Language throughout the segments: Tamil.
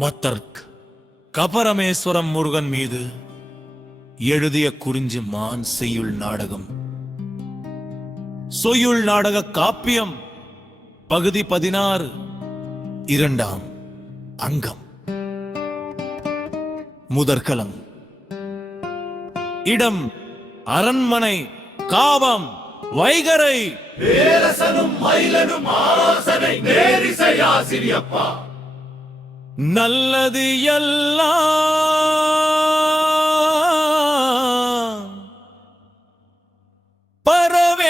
மத்தர்க் கபரமேஸ்வரம் முருகன் மீது எழுதிய குறிஞ்சி மான் செய்யுள் நாடகம். சொயுள் நாடக காப்பியம் பகுதி 16 இரண்டாம் அங்கம். முதற்கலம். இடம் அரண்மனை, காவம், வைகரை. பேரசனும் மயிலனும் ஆசனை நேரிசையாசிரியப்பா. நல்லது எல்லாம் பரவேசுரைனியரே,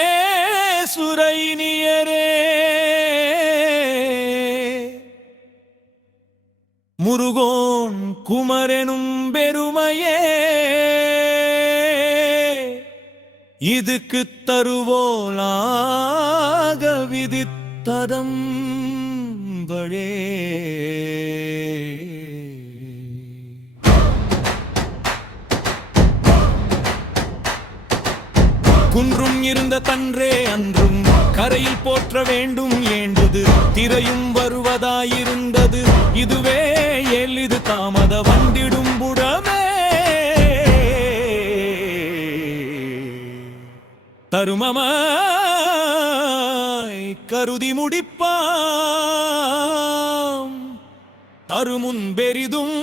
முருகோன் குமரனும் பெருமையே, இதுக்கு தருவோலாக விதித்ததம் வழே. குன்றும் இருந்த தன்றே அன்றும் கரையில் போற்ற வேண்டும் ஏண்டது, திரையும் வருவதாயிருந்தது இதுவே எளிது தாமத வந்திடும் புறமே. தருமமாய் கருதி முடிப்பாம் தருமுன் பெரிதும்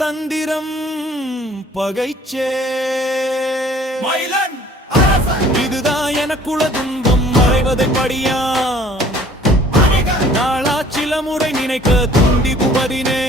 தந்திரம் பகைச்சே. இதுதான் எனக்குள்ள துன்பம் மறைவதை படியா, நாளா சில முறை நினைக்க துண்டி புவதினே.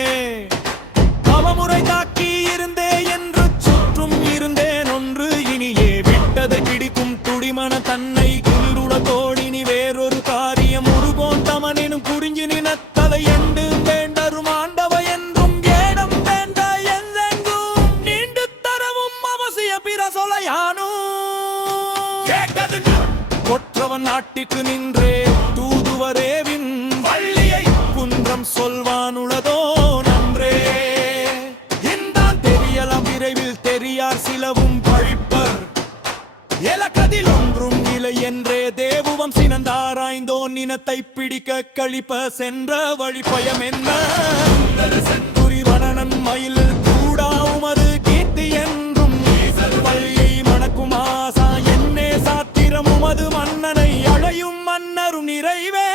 அவமுறை தாக்கி இருந்தே என்று சுற்றும் இருந்தேன் ஒன்று, இனியே விட்டதை பிடிக்கும் துடிமன தன்னை குளிருட தோழினி வேறொரு காரியம். முருகோன் தமனினும் குறிஞ்சி நினத்தலை எண்டு வேண்டரும் ஆண்டவ என்றும் ஏடம் வேண்ட எங்கெங்கும் நீண்டு தரவும் அவசிய பிற சொலையானோ. கொற்றவன் நாட்டிற்கு நின்றே தூதுவரேவின் வள்ளியை குன்றம் சொல்வானுளதோ நன்றே. இந்தான் தெரியலாம் விரைவில் தெரியார் சிலவும் பழிப்பர், எலக்கதில் ஒன்றும் இல்லை என்றே தேவுவம் சினந்தாராய்ந்தோன் இனத்தை பிடிக்க கழிப்ப சென்ற வழிப்பயம் என்ன. குறிவனன் மயில் கூடா உமது கீர்த்தி என்றும் வள்ளி மணக்கும் ஆசா என்னே சாத்திரம் உமது மன்னனை அழையும் மன்னரும் நிறைவே.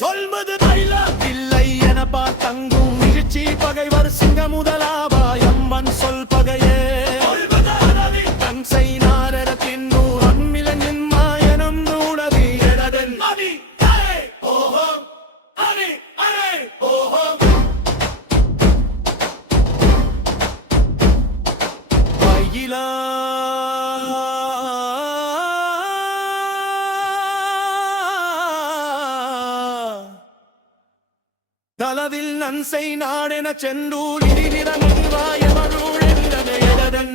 சொல்வது இல்லை என பார்த்தங்கும் நிகழ்ச்சி பகைவர் சிங்க முதலாபாயம்மன் சொல் பகையே. தன் செய்நாரத்தின் அன்மிலன் மாயனம் நூடதி எடதன் அணி அரை ஓஹம் அணி அரை ஓஹம். பையிலா தலவில் நன்சை நாடென சென்றூர் இனிதிரமுவாயமருள் எடதன்